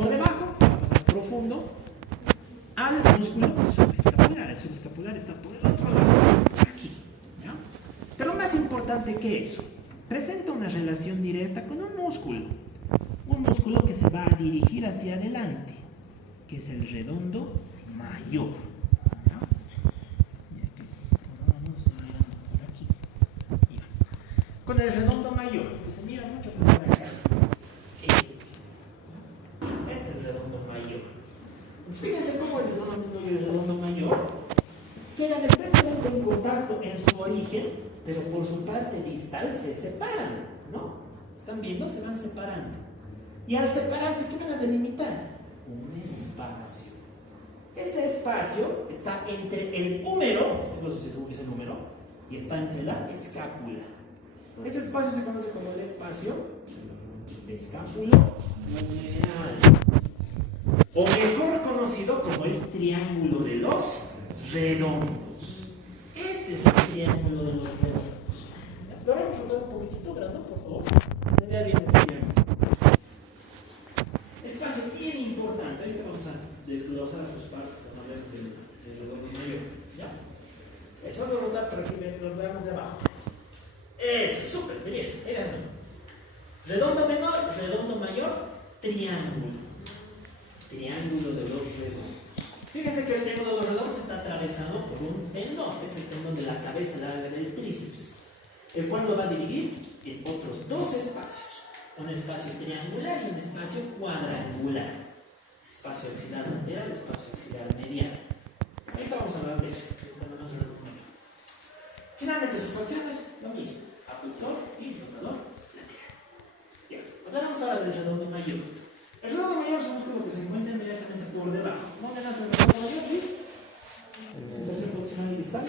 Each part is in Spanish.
por debajo, va a pasar profundo al músculo subescapular. El subescapular está por el otro lado, aquí. ¿Ya? Pero más importante que eso, presenta una relación directa con un músculo que se va a dirigir hacia adelante, que es el redondo mayor. ¿Ya? Por aquí. Ya. Con el redondo mayor, que se mira mucho por acá. Este es el redondo mayor. Entonces, fíjense cómo el redondo menor y el redondo mayor quedan estrechamente en contacto en su origen, pero por su parte distal se separan, ¿no? ¿Están viendo? Se van separando. Y al separarse, ¿qué van a delimitar? Un espacio. Ese espacio está entre el húmero, este es el húmero, y está entre la escápula. Ese espacio se conoce como el espacio escapulo-humeral, o mejor conocido como el triángulo de los redondos. Este es el triángulo de los redondos. Lo vamos a dar un poquitito grande, por favor. Se vea bien el triángulo. Espacio bien importante. Ahorita vamos a desglosar sus partes cuando hablemos del redondo mayor. ¿Ya? Eso lo voy a rotar para que lo veamos de abajo. Eso, súper, belleza. Era el redondo menor, redondo mayor, triángulo. Triángulo de los redondos. Fíjense que el triángulo de los redondos está atravesado por un tendón. Es el tendón de la cabeza larga del tríceps, el cual lo va a dividir en otros dos espacios. Un espacio triangular y un espacio cuadrangular. Espacio axilar lateral, espacio axilar medial. Ahorita vamos a hablar de eso. Finalmente, sus facciones, lo mismo. Abductor y rotador lateral. Bien, hablamos ahora del redondo mayor. El redondo mayor es un músculo que se encuentra inmediatamente por debajo. ¿Dónde nace el redondo mayor? Sensación proximal y distal.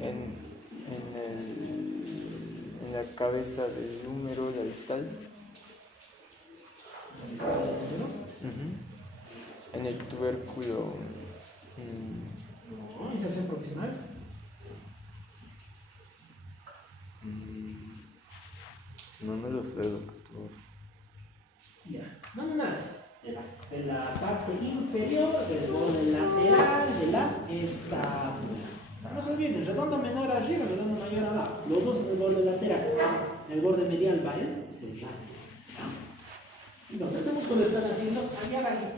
En la cabeza del húmero, la distal. En el tubérculo. No, inserción proximal. No me lo sé, doctor. Ya. ¿Dónde nace? En la parte inferior del borde lateral de la escápula. No se olviden, el redondo menor arriba, el redondo mayor abajo. Los dos en el borde lateral. El borde medial va en cerrado. Entonces, este músculo está naciendo allá abajo.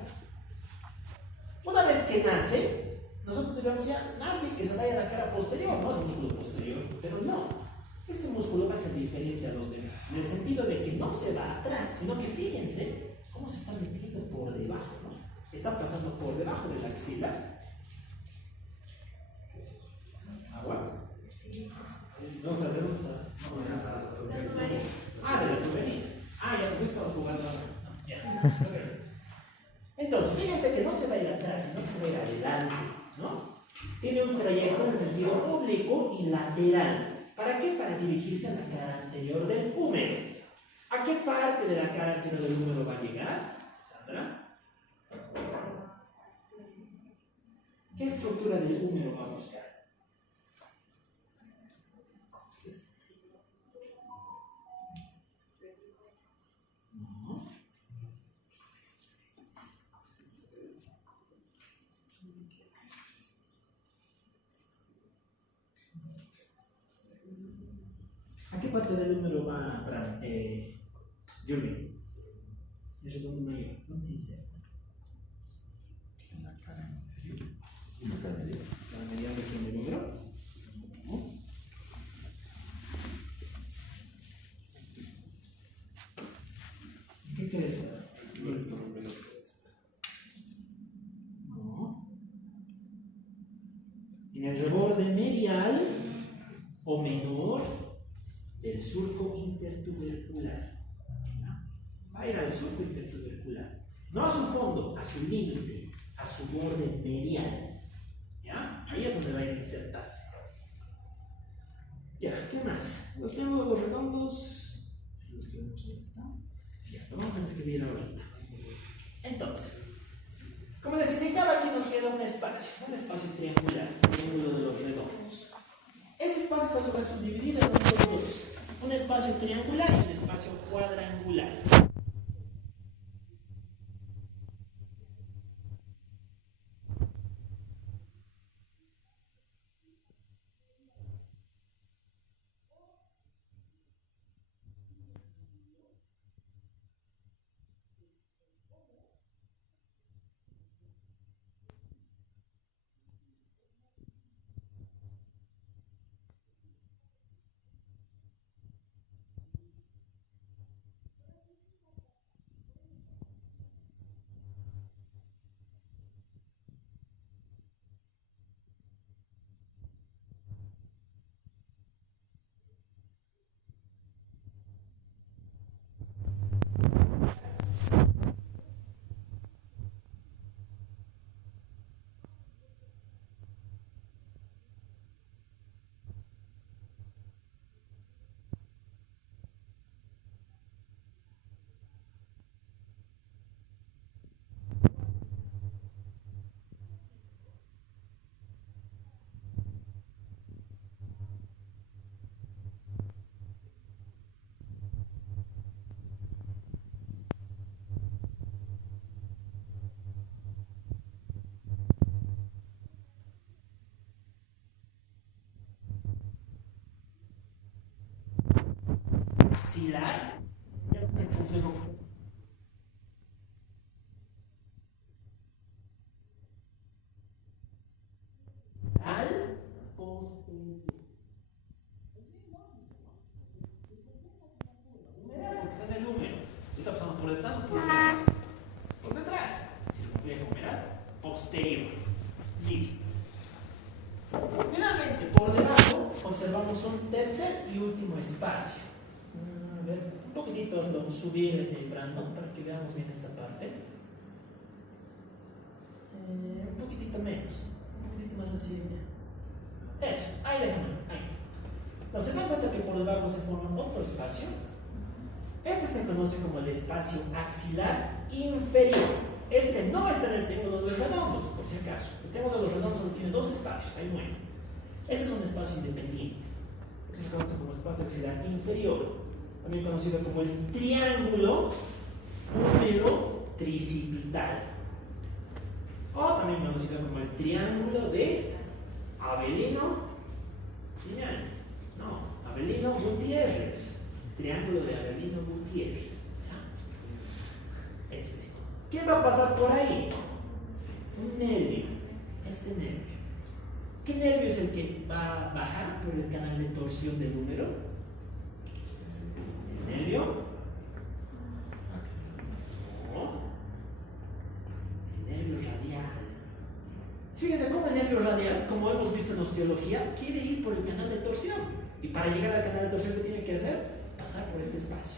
Una vez que nace, nosotros diríamos ya, nace que se vaya a la cara posterior, no es músculo posterior, pero no. Este músculo va a ser diferente a los demás, en el sentido de que no se va atrás, sino que fíjense cómo se está metiendo por debajo, ¿no? Está pasando por debajo de la axila. ¿Agua? Vamos a ver dónde está. Ah, de la tubería. Ah, ya, pues estamos jugando ahora. No, ya. Entonces, fíjense que no se va a ir atrás, sino que se va a ir adelante, ¿no? Tiene un trayecto en el sentido oblicuo y lateral. ¿Para qué? Para dirigirse a la cara anterior del húmero. ¿A qué parte de la cara anterior del húmero va a llegar, Sandra? ¿Qué estructura del húmero va a buscar? No. ¿A qué parte del húmero va Jürgen? El redondo mayor. ¿Dónde se inserta? En la cara inferior. En la cara medial. ¿La medial región del húmero? No. ¿Qué crees? No. En el reborde medial o menor del surco intertubercular. ¿Ya? Va a ir al surco intertubercular. No a su fondo, a su límite, a su borde medial. ¿Ya? Ahí es donde va a insertarse. Ya, ¿qué más? Los triángulos redondos. Los que vamos a ya, lo vamos a escribir ahorita. Entonces, como les indicaba, aquí nos queda un espacio triangular, triángulo de los redondos. Ese espacio está subdividido en dos: un espacio triangular y un espacio cuadrangular. axilar. Ya te confirmo. Al posterior. Está en el número. Está pasando por detrás o por detrás. Por detrás. Complejo numeral posterior. Listo. Finalmente, por debajo observamos un tercer y último espacio. A ver, un poquitito lo subir el Brandon para que veamos bien esta parte. Un poquitito menos. Un poquitito más así. Eso, ahí déjame. Ahí. No, se dan cuenta que por debajo se forma otro espacio. Este se conoce como el espacio axilar inferior. Este no está en el triángulo de los redondos, por si acaso. El triángulo de los redondos solo tiene dos espacios, ahí muere. Este es un espacio independiente. Este se conoce como espacio axilar inferior, también conocido como el triángulo número tricipital. O también conocido como el triángulo de Avelino Gutiérrez. Triángulo de Avelino Gutiérrez. Este. ¿Qué va a pasar por ahí? Un nervio. Este nervio. ¿Qué nervio es el que va a bajar por el canal de torsión del número? El nervio. No. El nervio radial. Fíjense cómo el nervio radial, como hemos visto en osteología, quiere ir por el canal de torsión. Y para llegar al canal de torsión, ¿qué tiene que hacer? Pasar por este espacio.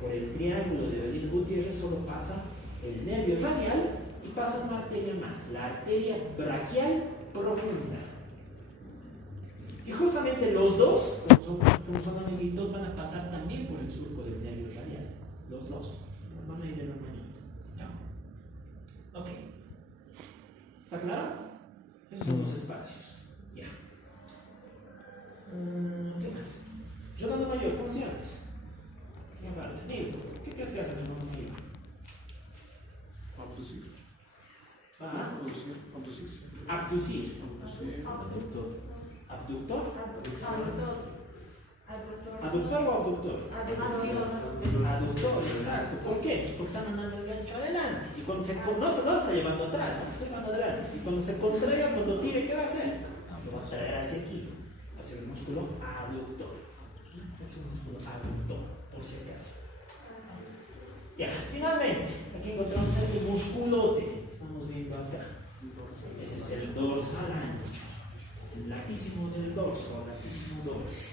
Por el triángulo de Avelino Gutiérrez solo pasa el nervio radial y pasa una arteria más, la arteria braquial profunda. Y justamente los dos, como son amiguitos, van a pasar también por el surco del nervio radial. Los dos. Van a ir de la manito. ¿Ya? Ok. ¿Está claro? Esos son los espacios. Ya. ¿Qué más? Redondo mayor, funciones. ¿Qué falta? ¿Qué crees que hace el redondo mayor? Abducir. ¿Ah? Abducir. Abducir. Abductor. ¿Abductor? ¿Aductor o abductor? Aductor. Es aductor, exacto. ¿Por qué? Porque está mandando el gancho adelante. Y cuando no lo está llevando atrás, no está llevando adelante. Y cuando se contraiga, cuando tire, ¿qué va a hacer? Lo va a traer hacia aquí, hacia el músculo aductor. Es un músculo aductor, por si acaso. Ya, finalmente, aquí encontramos este musculote. Estamos viendo acá. Ese es el dorsal ancho. El latísimo del dorso, o latísimo dorso.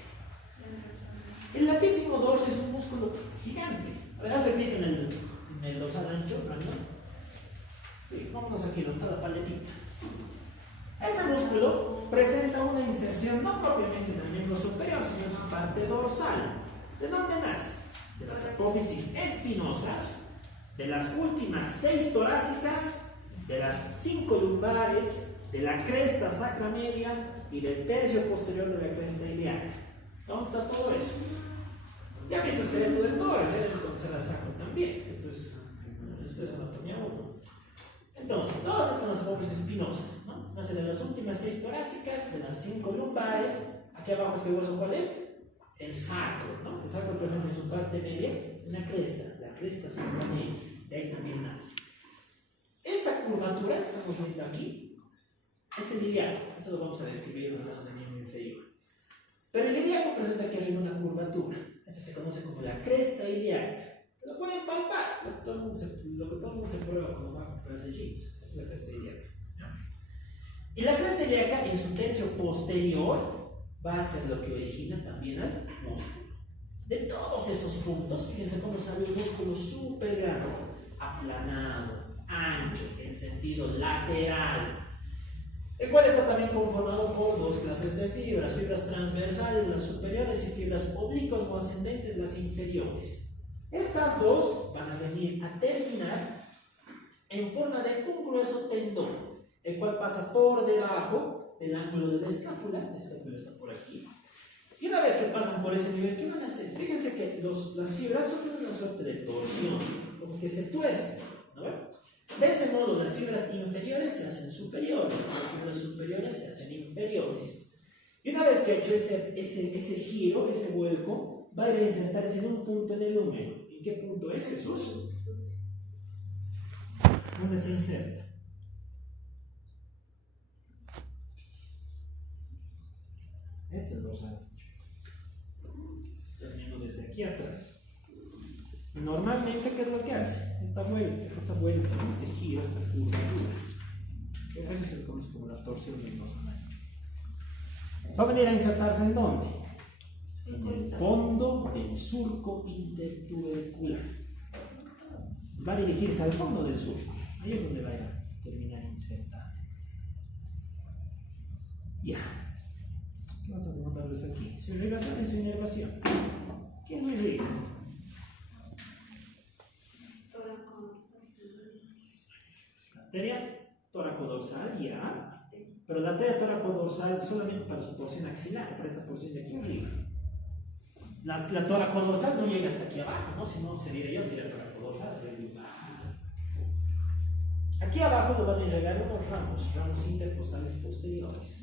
El latísimo dorso es un músculo gigante. A ver, haz de clic en el dorsal ancho, ¿no? Sí, vámonos aquí, donde está la paletita. Este músculo presenta una inserción no propiamente en el miembro superior, sino en su parte dorsal. ¿De dónde nace? De las apófisis espinosas, de las últimas 6 torácicas, de las 5 lumbares, de la cresta sacromedia y del tercio posterior de la cresta ilíaca. ¿Dónde está todo eso? Ya viste el esqueleto del tórax, entonces la sacro también. Esto es anatomía 1. Entonces, todas estas son las apófisis espinosas, ¿no? Nacen de las últimas 6 torácicas, de las 5 lumbares. Aquí abajo este hueso, ¿cuál es? El sacro, ¿no? El sacro presenta en su parte media una cresta, la cresta sacromedia. De ahí también nace. Esta curvatura que estamos viendo aquí es el ilíaco. Esto lo vamos a describir en los de miembro inferior. Pero el ilíaco presenta aquí arriba una curvatura. Esta se conoce como la cresta ilíaca. Lo pueden palpar, lo que todo el mundo se prueba cuando va a comprarse jeans. Esa es la cresta ilíaca. Y la cresta ilíaca en su tercio posterior va a ser lo que origina también al músculo. De todos esos puntos, fíjense cómo sale un músculo súper grande, aplanado, ancho, en sentido lateral, el cual está también conformado por 2 clases de fibras transversales, las superiores, y fibras oblicuas o ascendentes, las inferiores. Estas dos van a venir a terminar en forma de un grueso tendón, el cual pasa por debajo del ángulo de la escápula está por aquí. Y una vez que pasan por ese nivel, ¿qué van a hacer? Fíjense que las fibras sufren una suerte de torsión, como que se tuercen, ¿no ven? De ese modo, las fibras inferiores se hacen superiores, las fibras superiores se hacen inferiores. Y una vez que ha hecho ese giro, ese vuelco, va a ir a insertarse en un punto en el húmero. ¿En qué punto es, Jesús? ¿Dónde se inserta? Este es el dorsal ancho. Termino desde aquí atrás. Normalmente, ¿qué es lo que hace? Esta vuelta, este giro, esta curvatura. Eso se le conoce como la torsión del dorsal ancho. Va a venir a insertarse ¿en dónde? En el fondo del surco intertubercular. Va a dirigirse al fondo del surco. Ahí es donde va a terminar insertado. Ya. ¿Qué vas a preguntarles aquí? Su irrigación y su inervación. ¿Quién lo irriga? La arteria toracodorsal, ya. Pero la arteria toracodorsal solamente para su porción axilar, para esta porción de aquí arriba. La toracodorsal no llega hasta aquí abajo, ¿no? Si no, sería toracodorsal, sería muy bajo. Aquí abajo lo van a irrigar unos ramos intercostales posteriores.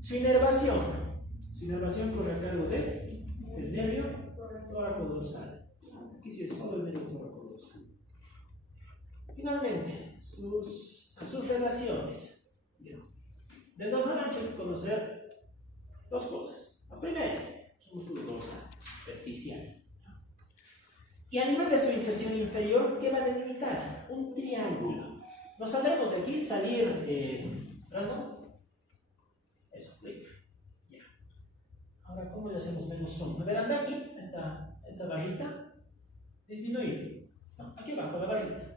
Su inervación corre a cargo del nervio toracodorsal. Aquí sí es solo el nervio toracodorsal. Finalmente, sus relaciones. Del dorsal ancho hay que conocer dos cosas. La primera, su músculo dorsal, superficial. Y a nivel de su inserción inferior, ¿qué va a delimitar? Un triángulo. Nos saldremos de aquí, ¿no? Eso, clic. Ya. Ahora, ¿cómo le hacemos menos zoom? Verán de aquí, esta barrita, disminuir. No, aquí abajo la barrita.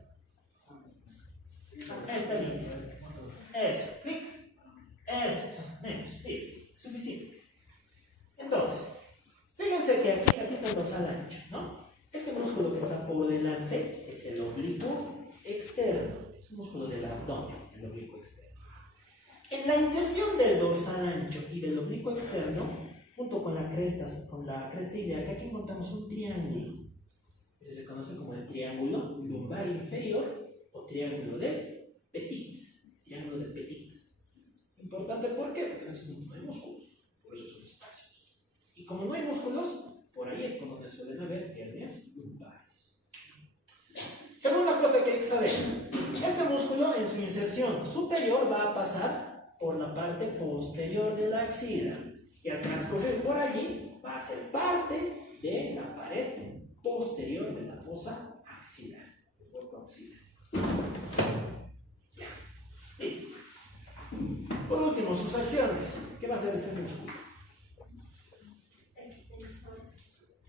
Esta línea. Eso, clic. Eso, menos. Listo, suficiente. Entonces, fíjense que aquí está el dorsal ancho, ¿no? Este músculo que está por delante es el oblicuo externo. Es un músculo del abdomen, el oblicuo externo. En la inserción del dorsal ancho y del oblicuo externo, junto con la cresta ilíaca, aquí encontramos un triángulo. Ese se conoce como el triángulo lumbar inferior o triángulo de Petit. Triángulo de Petit. Importante, ¿por qué? Porque en ese punto no hay músculos, por eso son espacios. Y como no hay músculos, por ahí es por donde suelen haber hernias lumbares. Segunda cosa que hay que saber, este músculo en su inserción superior va a pasar por la parte posterior de la axila y al transcurrir por allí va a ser parte de la pared posterior de la fosa axilar, del cuerpo axilar. Ya, listo. Por último, sus acciones. ¿Qué va a hacer este músculo?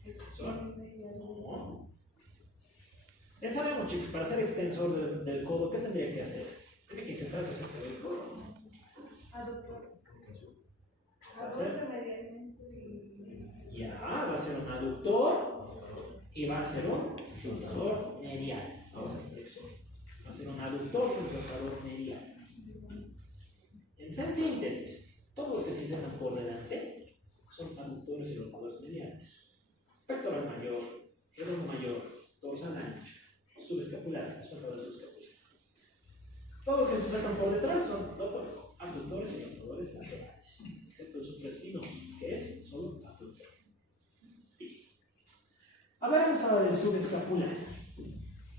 ¿Extensor? No. Ya sabemos, chicos, para ser extensor del codo, ¿qué tendría que hacer? Tiene que insertarse cerca del codo. Aductor. ¿Va a ser? Ya, va a ser un aductor y va a ser un flexor medial. Vamos a flexor. Va a ser un aductor y un flexor medial. En síntesis, todos los que se insertan por delante son aductores y rotadores mediales. Pectoral mayor, redondo mayor, dorsal ancho, subescapular, rotadores subescapulares. Todos los que se sacan por detrás son abductores y rotadores laterales, excepto el supraespinoso, que es solo abductor. Listo. Hablaremos ahora del subescapular.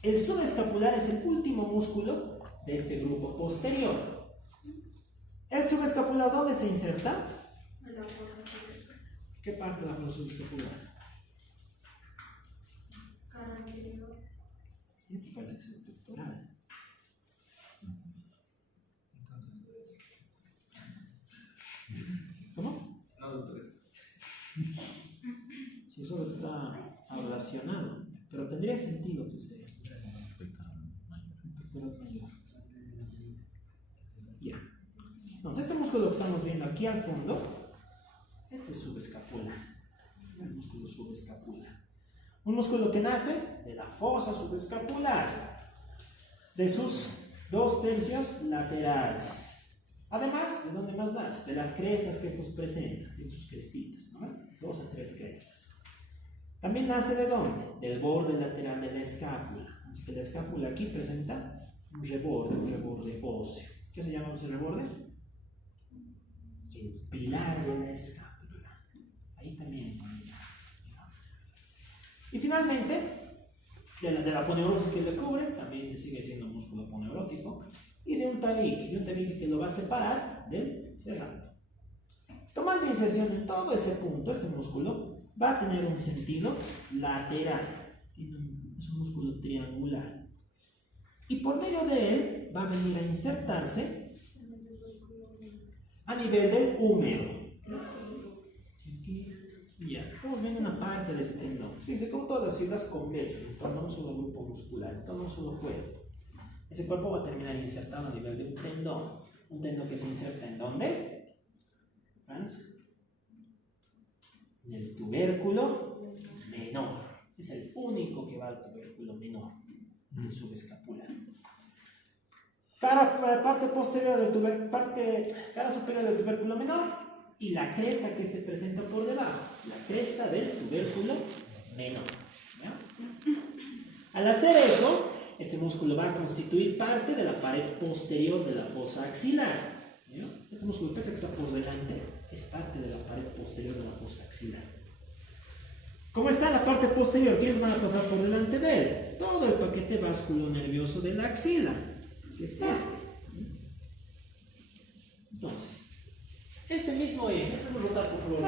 El subescapular es el último músculo de este grupo posterior. ¿El subescapular dónde se inserta? ¿Qué parte de la flor subescapular? Este parece que es el pectoral. ¿Cómo? No, doctor. Si solo está ablacionado, pero tendría sentido que sea pectoral mayor. Ya. Entonces, este músculo que estamos viendo aquí al fondo, este es el subescapular. El músculo subescapular. Un músculo que nace de la fosa subescapular, de sus 2/3 laterales. Además, ¿de dónde más nace? De las crestas que estos presentan, tienen sus crestitas, ¿no? 2 a 3 crestas. También nace ¿de dónde? Del borde lateral de la escápula. Así que la escápula aquí presenta un reborde óseo. ¿Qué se llama ese reborde? El pilar de la escápula. Ahí también es. Y finalmente, de la aponeurosis que le cubre, también sigue siendo un músculo aponeurótico. Y de un tabique que lo va a separar del serrato. Tomando inserción en todo ese punto, este músculo va a tener un sentido lateral. Es un músculo triangular. Y por medio de él va a venir a insertarse a nivel del húmero. Ya, estamos viendo una parte de ese tendón. Fíjense cómo todas las fibras convergen en torno a un solo grupo muscular, en torno a un solo cuerpo. Ese cuerpo va a terminar insertado a nivel de un tendón que se inserta ¿en dónde? Franz. En el tubérculo menor. Es el único que va al tubérculo menor, el subescapular. Parte posterior del cara superior del tubérculo menor y la cresta que este presenta por debajo, la cresta del tubérculo menor. ¿Ya? Al hacer eso, este músculo va a constituir parte de la pared posterior de la fosa axilar. ¿Ya? Este músculo, pese a que está por delante, es parte de la pared posterior de la fosa axilar. ¿Cómo está la parte posterior? ¿Quiénes van a pasar por delante de él? Todo el paquete vasculonervioso de la axila, que es este. Entonces, este mismo eje, vamos a rotar por favor,